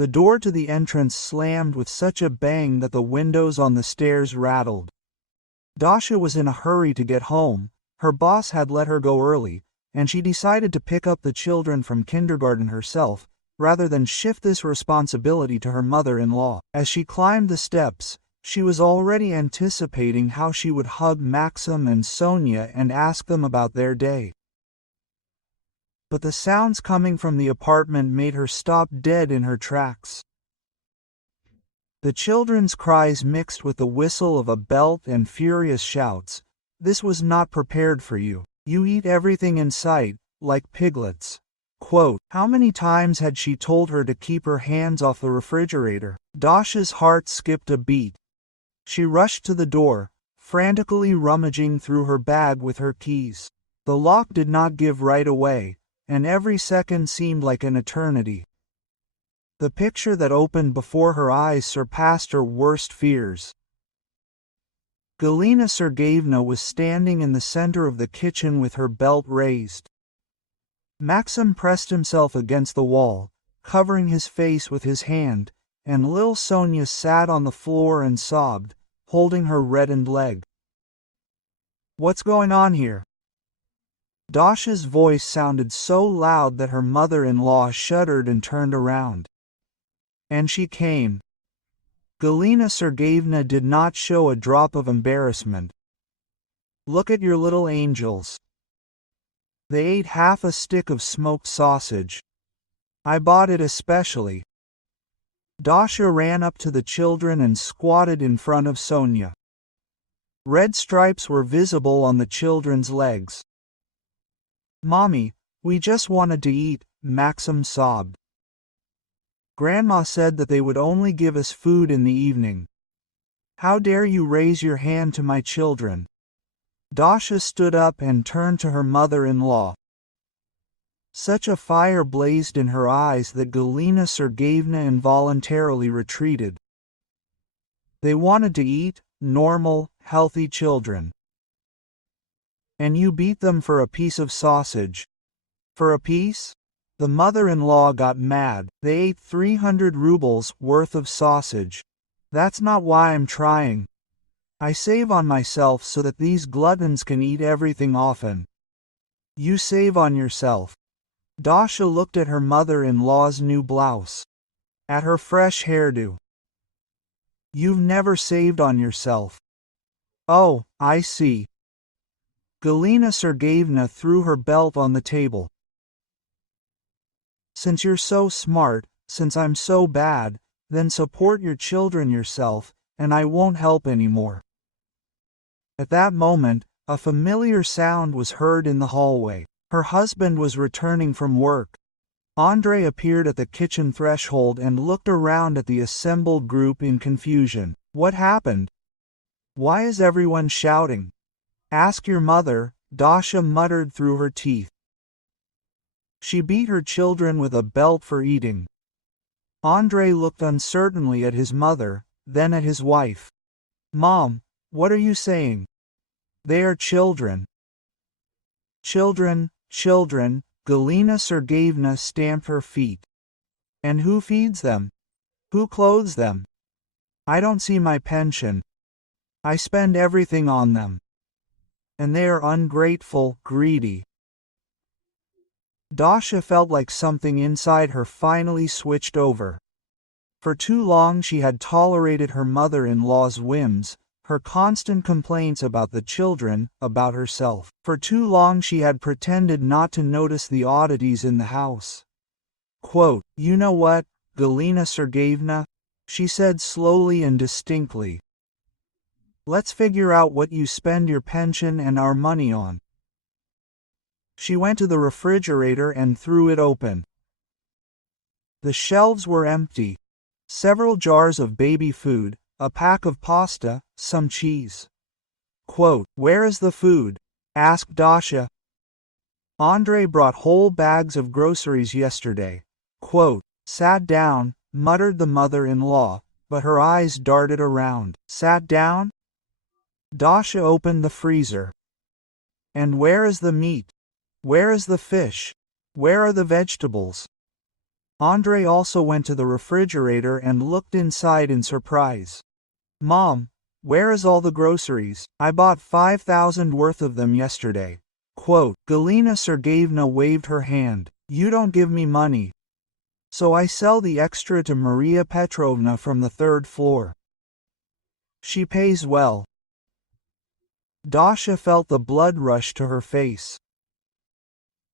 The door to the entrance slammed with such a bang that the windows on the stairs rattled. Dasha was in a hurry to get home. Her boss had let her go early, and she decided to pick up the children from kindergarten herself, rather than shift this responsibility to her mother-in-law. As she climbed the steps, she was already anticipating how she would hug Maxim and Sonia and ask them about their day. But the sounds coming from the apartment made her stop dead in her tracks. The children's cries mixed with the whistle of a belt and furious shouts. "This was not prepared for you. You eat everything in sight, like piglets." Quote, how many times had she told her to keep her hands off the refrigerator? Dasha's heart skipped a beat. She rushed to the door, frantically rummaging through her bag with her keys. The lock did not give right away, and every second seemed like an eternity. The picture that opened before her eyes surpassed her worst fears. Galina Sergeyevna was standing in the center of the kitchen with her belt raised. Maxim pressed himself against the wall, covering his face with his hand, and Lil Sonia sat on the floor and sobbed, holding her reddened leg. "What's going on here?" Dasha's voice sounded so loud that her mother-in-law shuddered and turned around. And she came. Galina Sergeyevna did not show a drop of embarrassment. "Look at your little angels. They ate half a stick of smoked sausage. I bought it especially." Dasha ran up to the children and squatted in front of Sonia. Red stripes were visible on the children's legs. "Mommy, we just wanted to eat," Maxim sobbed. "Grandma said that they would only give us food in the evening. How dare you raise your hand to my children?" Dasha stood up and turned to her mother-in-law. Such a fire blazed in her eyes that Galina Sergeyevna involuntarily retreated. They wanted to eat, normal, healthy children. And you beat them for a piece of sausage. For a piece? The mother-in-law got mad. They ate 300 rubles worth of sausage. That's not why I'm trying. I save on myself so that these gluttons can eat everything often. You save on yourself. Dasha looked at her mother-in-law's new blouse. At her fresh hairdo. You've never saved on yourself. Oh, I see. Galina Sergeyevna threw her belt on the table. Since you're so smart, since I'm so bad, then support your children yourself, and I won't help anymore. At that moment, a familiar sound was heard in the hallway. Her husband was returning from work. Andrei appeared at the kitchen threshold and looked around at the assembled group in confusion. What happened? Why is everyone shouting? Ask your mother, Dasha muttered through her teeth. She beat her children with a belt for eating. Andrei looked uncertainly at his mother, then at his wife. Mom, what are you saying? They are children. Children, children, Galina Sergeyevna stamped her feet. And who feeds them? Who clothes them? I don't see my pension. I spend everything on them. And they are ungrateful, greedy. Dasha felt like something inside her finally switched over. For too long she had tolerated her mother-in-law's whims, her constant complaints about the children, about herself. For too long she had pretended not to notice the oddities in the house. Quote, you know what, Galina Sergeyevna? She said slowly and distinctly. Let's figure out what you spend your pension and our money on. She went to the refrigerator and threw it open. The shelves were empty. Several jars of baby food, a pack of pasta, some cheese. Quote, where is the food? Asked Dasha. Andrei brought whole bags of groceries yesterday. Quote, sat down, muttered the mother-in-law, but her eyes darted around. Sat down? Dasha opened the freezer. And where is the meat? Where is the fish? Where are the vegetables? Andrei also went to the refrigerator and looked inside in surprise. Mom, where is all the groceries? I bought 5,000 worth of them yesterday. Quote, Galina Sergeyevna waved her hand. You don't give me money. So I sell the extra to Maria Petrovna from the third floor. She pays well. Dasha felt the blood rush to her face.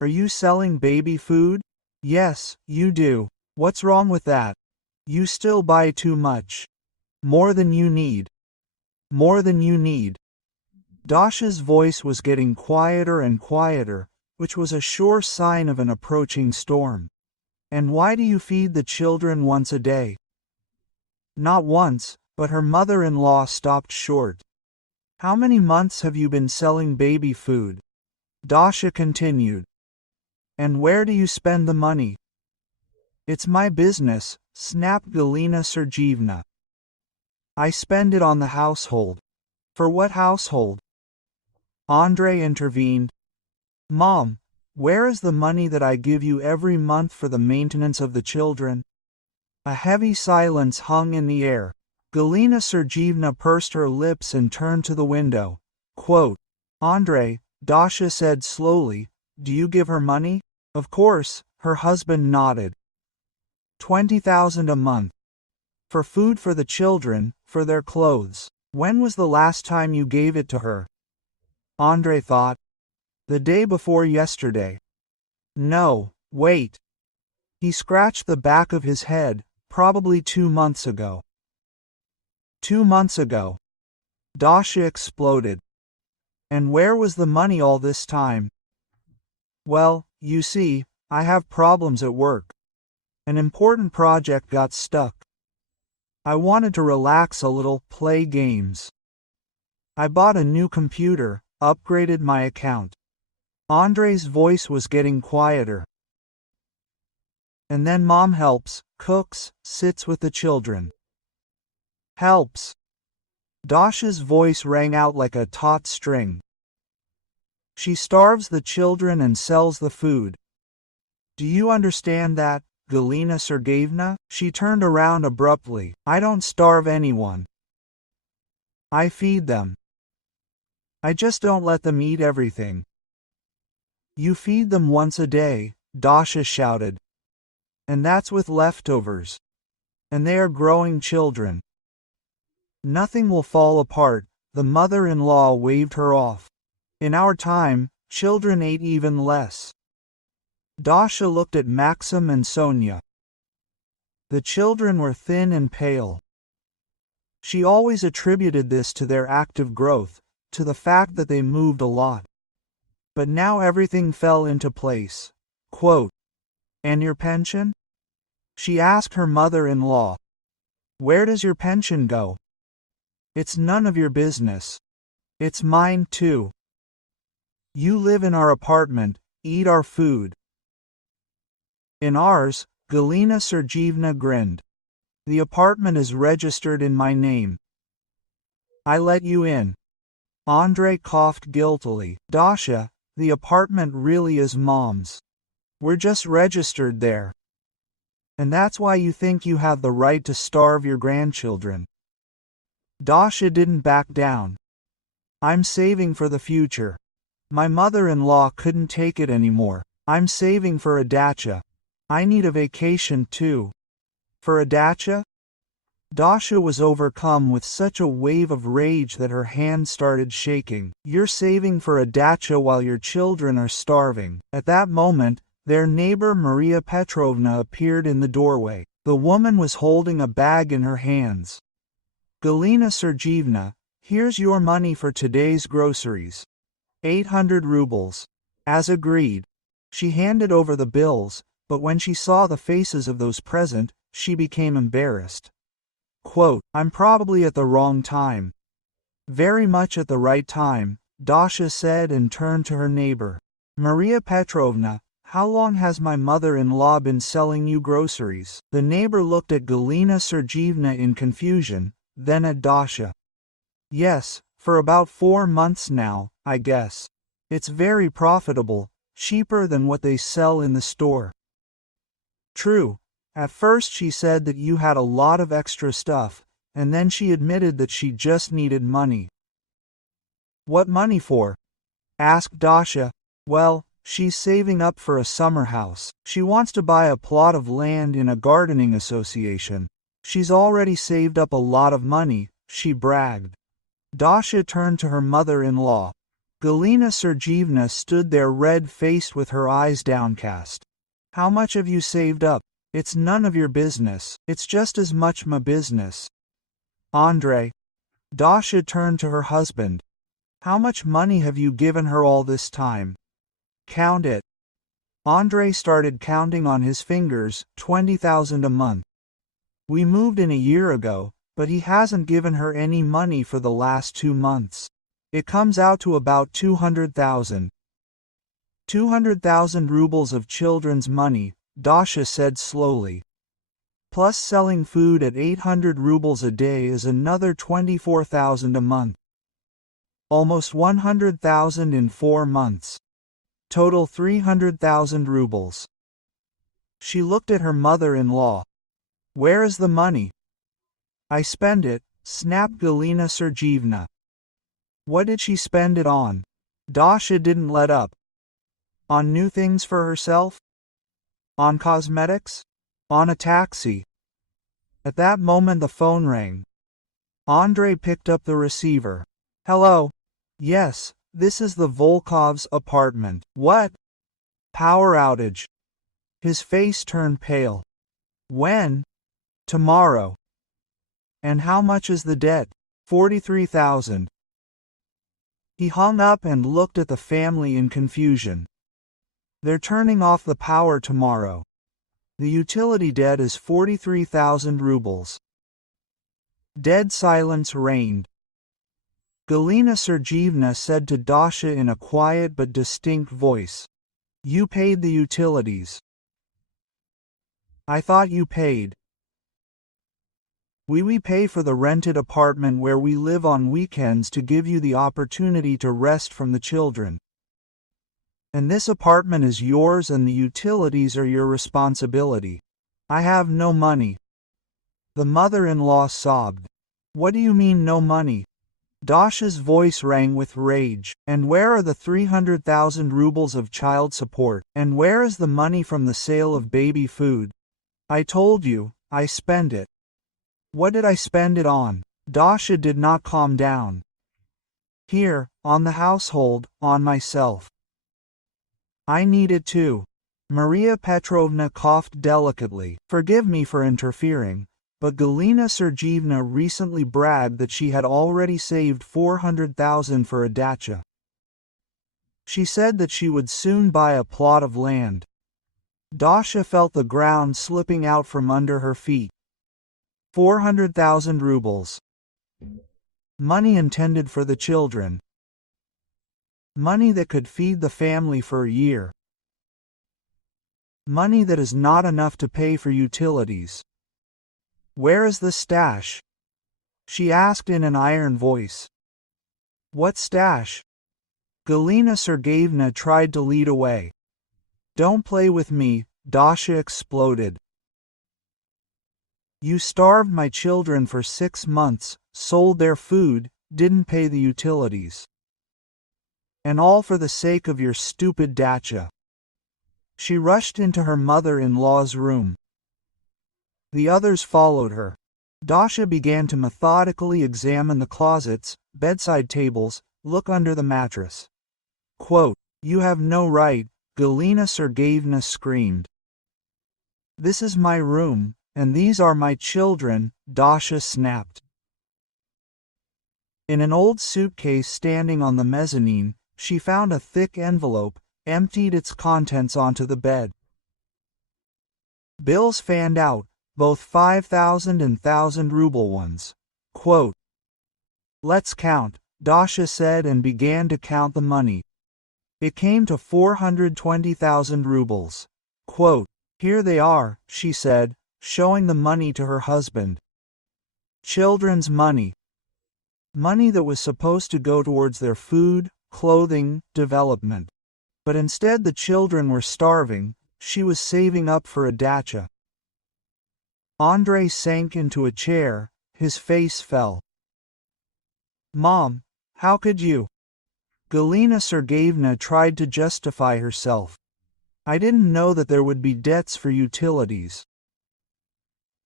Are you selling baby food? Yes, you do. What's wrong with that? You still buy too much. More than you need. More than you need. Dasha's voice was getting quieter and quieter, which was a sure sign of an approaching storm. And why do you feed the children once a day? Not once, but her mother-in-law stopped short. How many months have you been selling baby food? Dasha continued. And where do you spend the money? It's my business, snapped Galina Sergeyevna. I spend it on the household. For what household? Andrei intervened. Mom, where is the money that I give you every month for the maintenance of the children? A heavy silence hung in the air. Galina Sergeyevna pursed her lips and turned to the window. Quote, Andrei, Dasha said slowly, do you give her money? Of course, her husband nodded. 20,000 a month. For food for the children, for their clothes. When was the last time you gave it to her? Andrei thought. The day before yesterday. No, wait. He scratched the back of his head, probably 2 months ago. 2 months ago. Dasha exploded. And where was the money all this time? Well, you see, I have problems at work. An important project got stuck. I wanted to relax a little, play games. I bought a new computer, upgraded my account. Andrei's voice was getting quieter. And then Mom helps, cooks, sits with the children. Helps. Dasha's voice rang out like a taut string. She starves the children and sells the food. Do you understand that, Galina Sergeyevna? She turned around abruptly. I don't starve anyone. I feed them. I just don't let them eat everything. You feed them once a day, Dasha shouted. And that's with leftovers. And they are growing children. Nothing will fall apart, the mother-in-law waved her off. In our time, children ate even less. Dasha looked at Maxim and Sonia. The children were thin and pale. She always attributed this to their active growth, to the fact that they moved a lot. But now everything fell into place. Quote, and your pension? She asked her mother-in-law. Where does your pension go? It's none of your business. It's mine too. You live in our apartment, eat our food. In ours, Galina Sergeyevna grinned. The apartment is registered in my name. I let you in. Andrei coughed guiltily. Dasha, the apartment really is Mom's. We're just registered there. And that's why you think you have the right to starve your grandchildren. Dasha didn't back down. I'm saving for the future. My mother-in-law couldn't take it anymore. I'm saving for a dacha. I need a vacation too. For a dacha? Dasha was overcome with such a wave of rage that her hand started shaking. You're saving for a dacha while your children are starving. At that moment, their neighbor Maria Petrovna appeared in the doorway. The woman was holding a bag in her hands. Galina Sergeyevna, here's your money for today's groceries. 800 rubles. As agreed. She handed over the bills, but when she saw the faces of those present, she became embarrassed. Quote, I'm probably at the wrong time. Very much at the right time, Dasha said and turned to her neighbor. Maria Petrovna, how long has my mother-in-law been selling you groceries? The neighbor looked at Galina Sergeyevna in confusion, then at Dasha. Yes, for about 4 months now, I guess. It's very profitable, cheaper than what they sell in the store. True, At first she said that you had a lot of extra stuff, and then she admitted that she just needed money. What money for? Asked Dasha. Well, she's saving up for a summer house. She wants to buy a plot of land in a gardening association. She's already saved up a lot of money, she bragged. Dasha turned to her mother-in-law. Galina Sergeevna stood there red-faced with her eyes downcast. How much have you saved up? It's none of your business. It's just as much my business. Andrei. Dasha turned to her husband. How much money have you given her all this time? Count it. Andrei started counting on his fingers, 20,000 a month. We moved in a year ago, but he hasn't given her any money for the last 2 months. It comes out to about 200,000. 200,000 rubles of children's money, Dasha said slowly. Plus selling food at 800 rubles a day is another 24,000 a month. Almost 100,000 in 4 months. Total 300,000 rubles. She looked at her mother-in-law. Where is the money? I spend it, snapped Galina Sergeevna. What did she spend it on? Dasha didn't let up. On new things for herself? On cosmetics? On a taxi? At that moment the phone rang. Andrei picked up the receiver. Hello? Yes, this is the Volkov's apartment. What? Power outage. His face turned pale. When? Tomorrow. And how much is the debt? 43,000. He hung up and looked at the family in confusion. They're turning off the power tomorrow. The utility debt is 43,000 rubles. Dead silence reigned. Galina Sergeevna said to Dasha in a quiet but distinct voice. You paid the utilities. I thought you paid. We pay for the rented apartment where we live on weekends to give you the opportunity to rest from the children. And this apartment is yours and the utilities are your responsibility. I have no money. The mother-in-law sobbed. What do you mean no money? Dasha's voice rang with rage. And where are the 300,000 rubles of child support? And where is the money from the sale of baby food? I told you, I spent it. What did I spend it on? Dasha did not calm down. Here, on the household, on myself. I need it too. Maria Petrovna coughed delicately. Forgive me for interfering, but Galina Sergeevna recently bragged that she had already saved 400,000 for a dacha. She said that she would soon buy a plot of land. Dasha felt the ground slipping out from under her feet. 400,000 rubles. Money intended for the children. Money that could feed the family for a year. Money that is not enough to pay for utilities. Where is the stash? She asked in an iron voice. What stash? Galina Sergeevna tried to lead away. Don't play with me, Dasha exploded. You starved my children for 6 months, sold their food, didn't pay the utilities. And all for the sake of your stupid dacha. She rushed into her mother-in-law's room. The others followed her. Dasha began to methodically examine the closets, bedside tables, look under the mattress. Quote, You have no right, Galina Sergeevna screamed. This is my room, and these are my children, Dasha snapped. In an old suitcase standing on the mezzanine, she found a thick envelope, emptied its contents onto the bed. Bills fanned out, both 5,000 and 1,000 ruble ones. Quote, Let's count, Dasha said and began to count the money. It came to 420,000 rubles. Quote, Here they are, she said, showing the money to her husband. Children's money. Money that was supposed to go towards their food, clothing, development. But instead the children were starving. She was saving up for a dacha. Andrei sank into a chair, his face fell. Mom, how could you? Galina Sergeyevna tried to justify herself. I didn't know that there would be debts for utilities.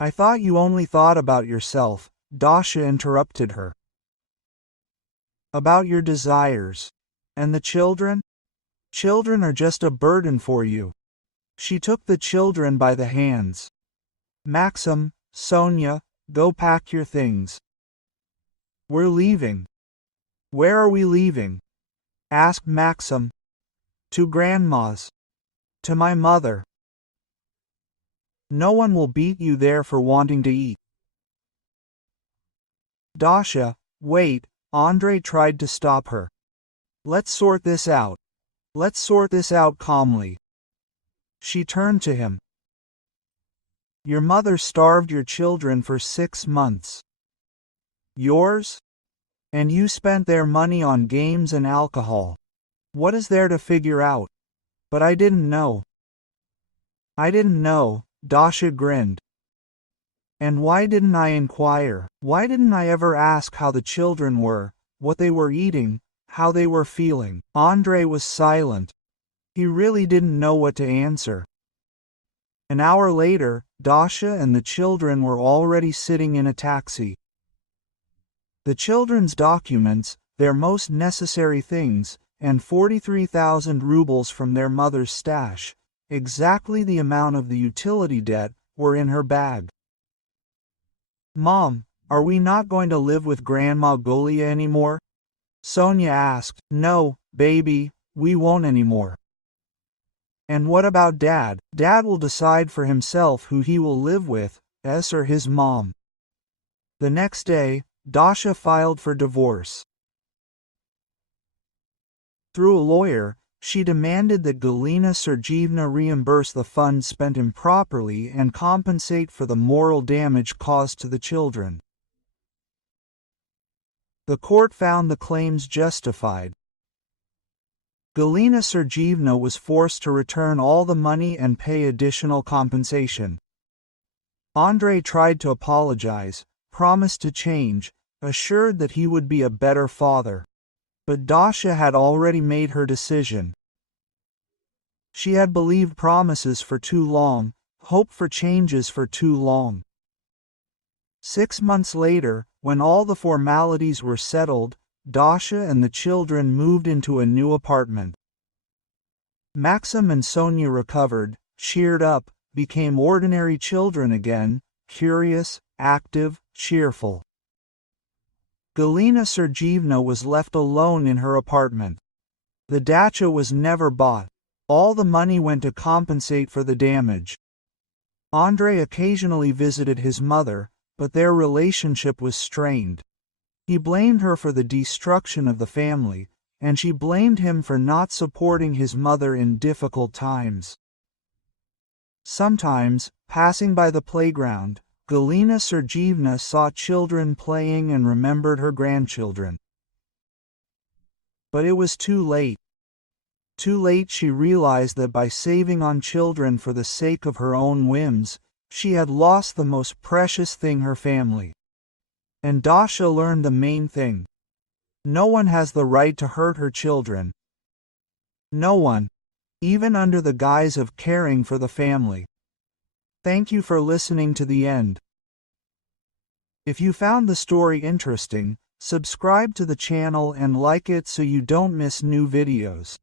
I thought you only thought about yourself, Dasha interrupted her. About your desires. And the children? Children are just a burden for you. She took the children by the hands. Maxim, Sonia, go pack your things. We're leaving. Where are we leaving? Asked Maxim. To Grandma's. To my mother. No one will beat you there for wanting to eat. Dasha, wait, Andrei tried to stop her. Let's sort this out. Let's sort this out calmly. She turned to him. Your mother starved your children for 6 months. Yours? And you spent their money on games and alcohol. What is there to figure out? But I didn't know. I didn't know, Dasha grinned. And why didn't I inquire? Why didn't I ever ask how the children were, what they were eating, how they were feeling? Andrei was silent. He really didn't know what to answer. An hour later, Dasha and the children were already sitting in a taxi. The children's documents, their most necessary things, and 43,000 rubles from their mother's stash, exactly the amount of the utility debt, were in her bag. Mom, are we not going to live with Grandma Golia anymore? Sonia asked. No, baby, we won't anymore. And what about Dad? Dad will decide for himself who he will live with, us or his mom. The next day, Dasha filed for divorce. Through a lawyer, she demanded that Galina Sergeyevna reimburse the funds spent improperly and compensate for the moral damage caused to the children. The court found the claims justified. Galina Sergeyevna was forced to return all the money and pay additional compensation. Andrei tried to apologize, promised to change, assured that he would be a better father. But Dasha had already made her decision. She had believed promises for too long, hoped for changes for too long. 6 months later, when all the formalities were settled, Dasha and the children moved into a new apartment. Maxim and Sonia recovered, cheered up, became ordinary children again, curious, active, cheerful. Galina Sergeyevna was left alone in her apartment. The dacha was never bought. All the money went to compensate for the damage. Andrei occasionally visited his mother, but their relationship was strained. He blamed her for the destruction of the family, and she blamed him for not supporting his mother in difficult times. Sometimes, passing by the playground, Galina Sergeyevna saw children playing and remembered her grandchildren. But it was too late. Too late she realized that by saving on children for the sake of her own whims, she had lost the most precious thing her family. And Dasha learned the main thing. No one has the right to hurt her children. No one, even under the guise of caring for the family. Thank you for listening to the end. If you found the story interesting, subscribe to the channel and like it so you don't miss new videos.